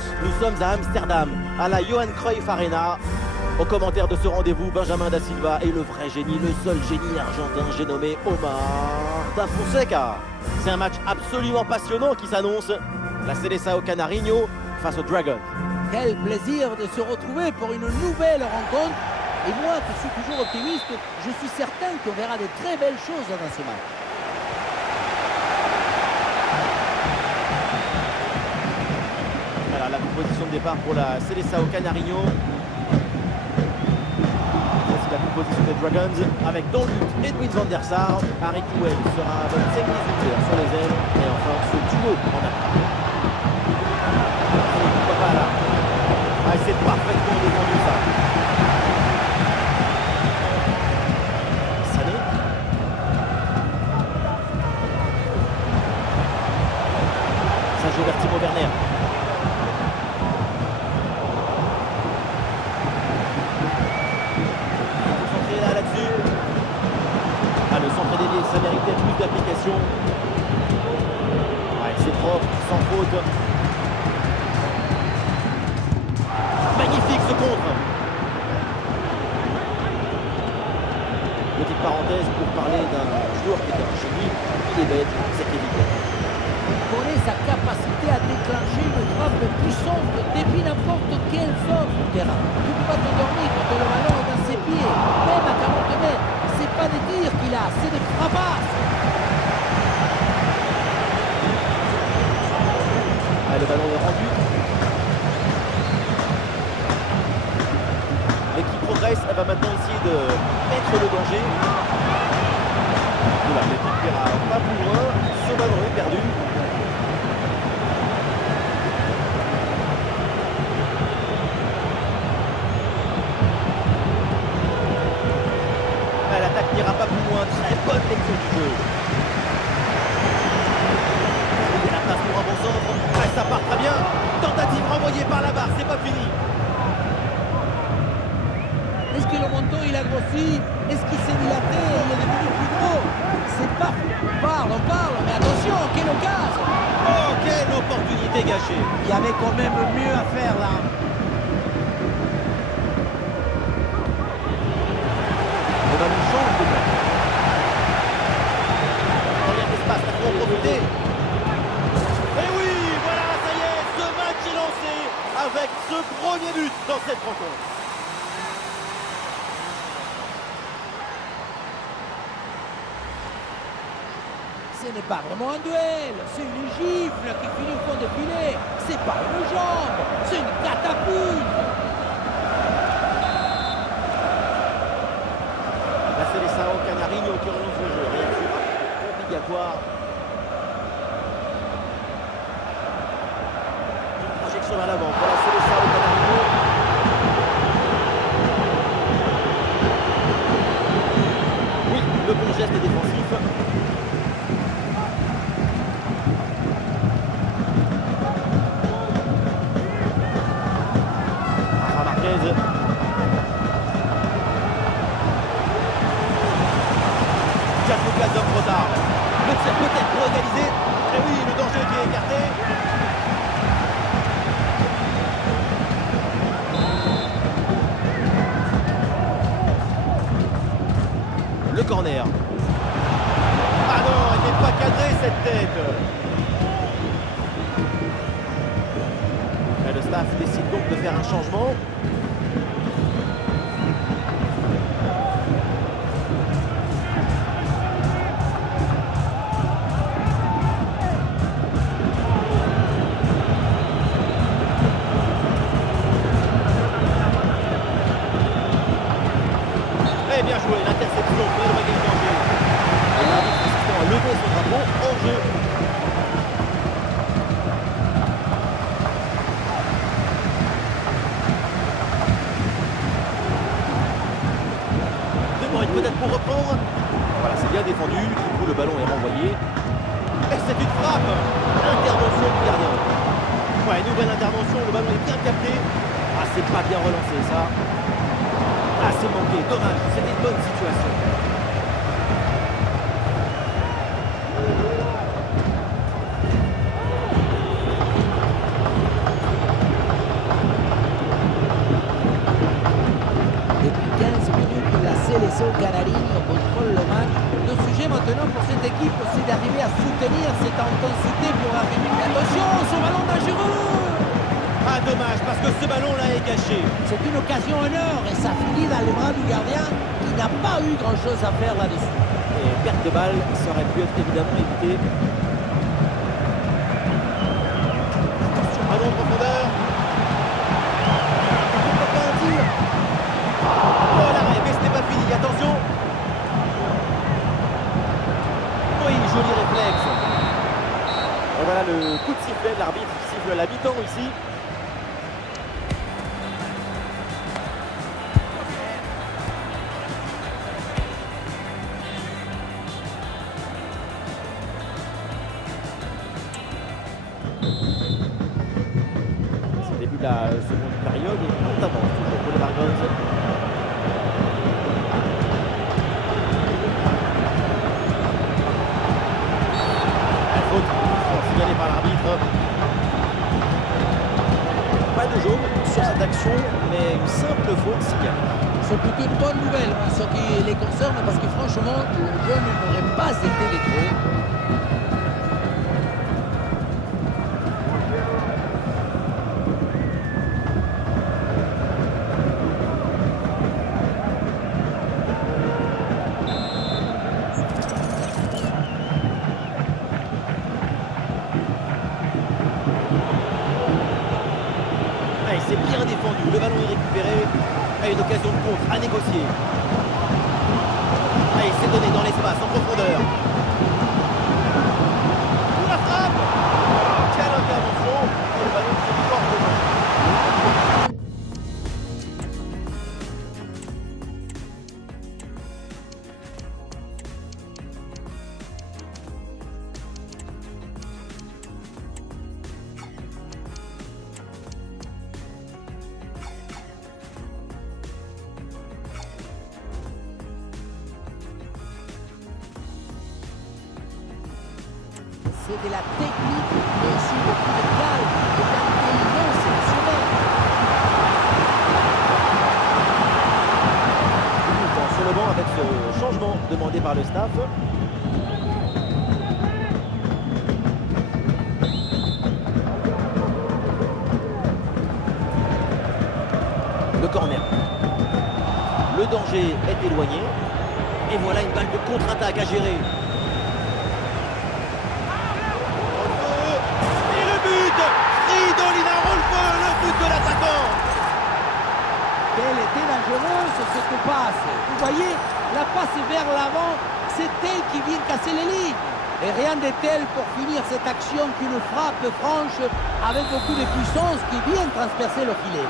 tous, nous sommes à Amsterdam, à la Johan Cruyff Arena. Au commentaire de ce rendez-vous, Benjamin da Silva et le vrai génie, le seul génie argentin, j'ai nommé Omar da Fonseca. C'est un match absolument passionnant qui s'annonce. La Seleção Canarinho face aux Dragons. Quel plaisir de se retrouver pour une nouvelle rencontre. Et moi, qui suis toujours optimiste, je suis certain qu'on verra de très belles choses dans ce match. Voilà la composition de départ pour la Seleção Canarinho. Voici la composition des Dragons avec dans le but Edwin van der Sar. Harry Kewell sera un bon exécuteur sur les ailes. Et enfin ce duo en attaque. Allez, pourquoi pas là. Ah, c'est parfaitement défendu ça. Sané. Ça joue vers Timo Werner. Là-dessus. Ah, le centre dévié, ça méritait plus d'application. Ouais, c'est propre, sans faute. Magnifique ce contre. Petite parenthèse pour parler d'un joueur qui est un génie. Il est bête, c'est évident. On connaît sa capacité à déclencher une frappe puissante depuis n'importe quelle zone du terrain. Tu ne peux pas t'endormir quand le ballon est dans ses pieds, même à 40 mètres. C'est pas des tirs qu'il a, c'est des frappasses. Ah, le ballon est rendu. L'équipe progresse, elle va maintenant essayer de mettre le danger. Voilà, l'équipe ira pas plus loin. Ce ballon est perdu. L'attaque n'ira pas plus loin. Très bonne lecture du jeu. Il y a la place pour un bon centre. Ah, ça part très bien. Tentative renvoyée par la barre, c'est pas fini. Est-ce que le menton il a grossi? Est-ce qu'il s'est dilaté? Il est devenu plus gros? C'est pas... On parle, mais attention, quelle occasion! Oh, quelle opportunité gâchée. Il y avait quand même mieux à faire là. Le ballon change de place. Combien d'espace là pour en profiter? Et oui, voilà, ça y est, ce match est lancé avec ce premier but dans cette rencontre. Ce n'est pas vraiment un duel, c'est une gifle qui finit au fond de filet. C'est pas une jambe, c'est une catapulte. La Seleção Canarinho qui relance le jeu, réaction obligatoire. Une projection à l'avant pour la Seleção Canarinho. Oui, le bon geste défensif. Lucas d'homme trop tard. Le tir peut-être pour égaliser. Et oui, le danger qui est écarté. Le corner. Ah non, elle n'est pas cadrée cette tête. Et le staff décide donc de faire un changement. Bien joué, l'interception pour éloigner le danger. Et l'arbitre assistant a levé son drapeau en jeu. De Bruyne peut-être pour reprendre. Voilà, c'est bien défendu. Du coup, le ballon est renvoyé. Et c'est une frappe. Intervention du gardien. Ouais, nouvelle intervention. Le ballon est bien capté. Ah, c'est pas bien relancé ça. Ah, c'est manqué, dommage, c'était une bonne situation. parce que ce ballon-là est gâché. C'est une occasion en or et ça finit dans les bras du gardien qui n'a pas eu grand-chose à faire là-dessus. Et perte de balle, ça aurait pu être évidemment évité. Attention, ballon en profondeur. Pourquoi pas un tir? Oh l'arrêt, mais ce n'est pas fini, attention. Oui, joli réflexe. Et voilà le coup de sifflet de l'arbitre qui siffle la mi-temps ici. C'est le début de la seconde période et on avance toujours pour les Dragons. La faute signalée par l'arbitre. Pas de jaune sur cette action, mais une simple faute signalée. C'est plutôt une bonne nouvelle en ce qui les concerne parce que franchement, le jeu n'aurait pas été de trop. Allez, c'est bien défendu, le ballon est récupéré. Allez, une occasion de contre à négocier. Allez, c'est donné dans l'espace, en profondeur. Pour la frappe. Quelle intervention. Et le ballon qui sort de main. C'est de la technique, mais aussi beaucoup de calme et d'intelligence émotionnelle. Sur le banc avec ce changement demandé par le staff. Le corner. Le danger est éloigné. Et voilà une balle de contre-attaque à gérer. Et le but! Fridolina Rolfo, le but de l'attaquant! Quelle était dangereuse cette passe. Vous voyez, la passe vers l'avant, c'est elle qui vient casser les lignes. Et rien de tel pour finir cette action qu'une frappe franche avec beaucoup de puissance qui vient transpercer le filet.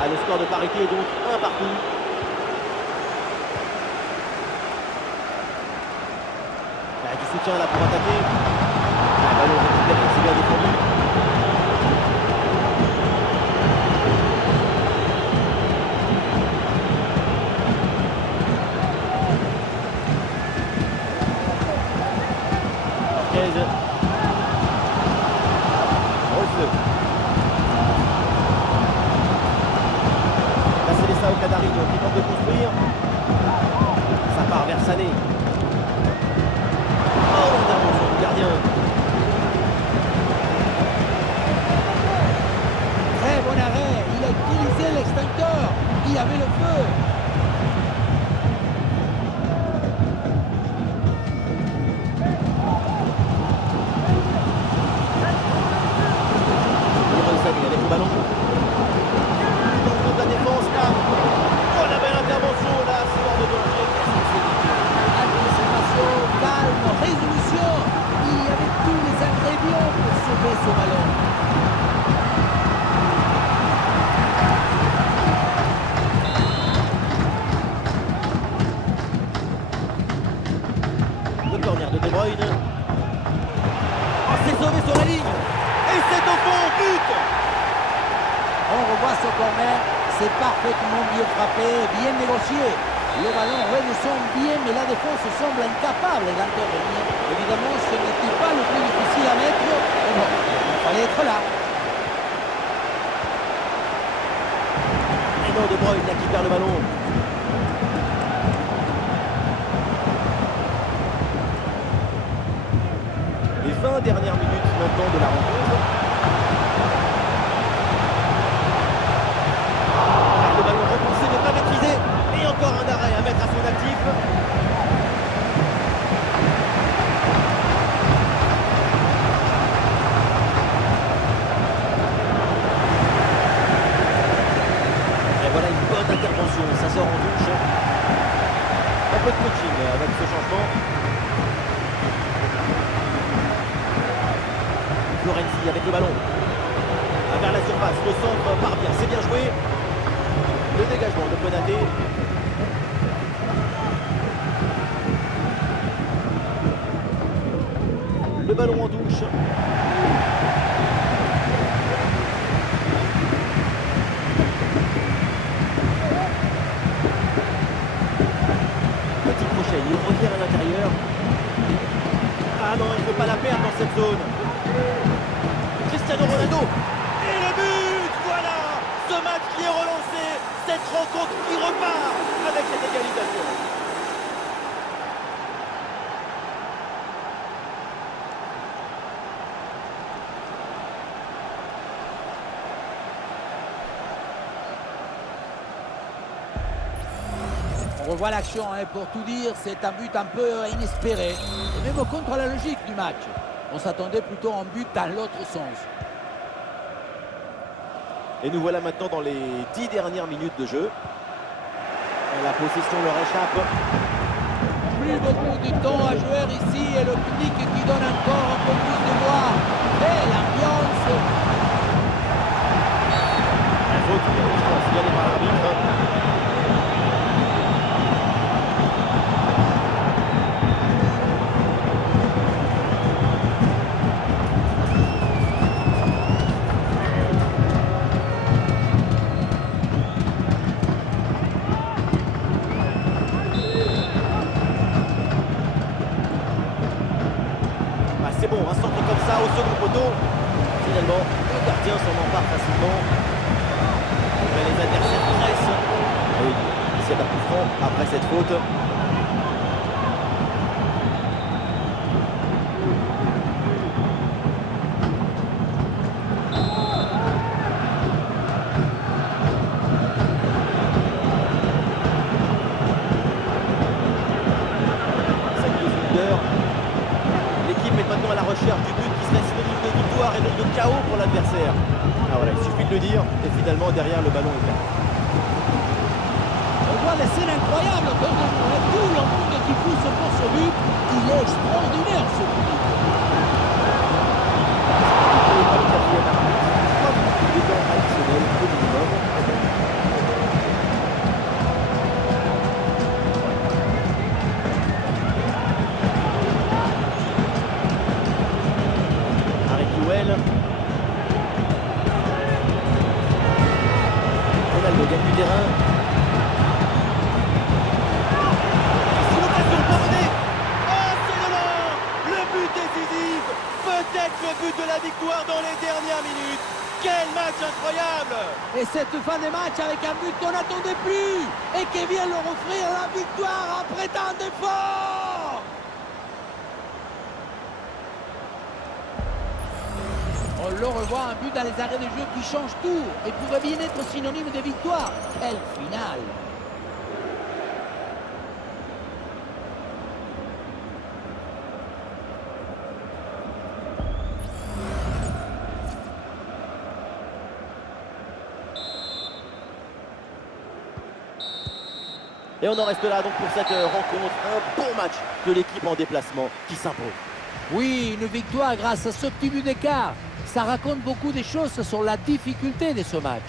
Ah, le score de parité est donc 1 partout. Ah, du soutien là pour attaquer. Ah, ballon récupéré, c'est bien défendu. Marquez. Rolfo. Là, c'est les Sao Canarino qui tentent de construire. Ça part vers Sané. Oh, l'intervention du gardien. Très bon arrêt, il a utilisé l'extincteur, il y avait le feu. Leroy Sané avec le ballon. Dans la défense là. Oh, la belle intervention là, c'est hors de danger. Anticipation, calme, résolution. Il y avait tous les ingrédients pour sauver ce ballon. Le corner de De Bruyne. Oh, c'est sauvé sur la ligne. Et c'est au fond, but. On revoit ce corner, c'est parfaitement bien frappé, bien négocié. Le ballon redescend bien, mais la défense semble incapable d'intervenir. Évidemment, ce n'était pas le plus difficile à mettre, mais bon, il fallait être là. Et non, De Bruyne là qui perd le ballon. Les 20 dernières minutes maintenant de la rencontre. peu de coaching avec ce changement. Florenzi avec le ballon. Vers la surface, le centre part bien, c'est bien joué. Le dégagement de Konaté. Le ballon en touche. Petit crochet, il revient à l'intérieur. Ah non, il ne faut pas la perdre dans cette zone. Cristiano Ronaldo. Et le but, voilà. Ce match qui est relancé. Cette rencontre qui repart avec cette égalisation. On revoit l'action, hein, pour tout dire, c'est un but un peu inespéré. Et même contre la logique du match. On s'attendait plutôt à un but dans l'autre sens. Et nous voilà maintenant dans les 10 dernières minutes de jeu. La possession leur échappe. Plus beaucoup de temps à jouer ici et le public qui donne encore un peu plus de voix. Et l'ambiance. La faute signalée par l'arbitre. C'est bon, un centre comme ça au second poteau. Finalement, le gardien s'en empare facilement. Mais les adversaires pressent. Ah oui, c'est un coup franc après cette faute. L'équipe est maintenant à la recherche du but qui serait synonyme de victoire et de chaos pour l'adversaire. Ah voilà, il suffit de le dire et finalement derrière le ballon est perdu. On voit les scènes incroyables autour de nous. Tout le monde qui pousse pour ce but. Il est extraordinaire ce but. Le quatrième arbitre, 3 minutes de temps additionnel au minimum. Ronaldo gagne du terrain. C'est l'occasion pour mener. Oh, c'est Delors. Le but décisif. Peut-être le but de la victoire dans les dernières minutes. Quel match incroyable. Et cette fin de match avec un but qu'on n'attendait plus et qui vient leur offrir la victoire après tant d'efforts. On le revoit, un but dans les arrêts de jeu qui change tout et pourrait bien être synonyme de victoire. Quelle finale! Et on en reste là donc pour cette rencontre. Un bon match de l'équipe en déplacement qui s'impose. Oui, une victoire grâce à ce petit but d'écart. Ça raconte beaucoup de choses sur la difficulté de ce match.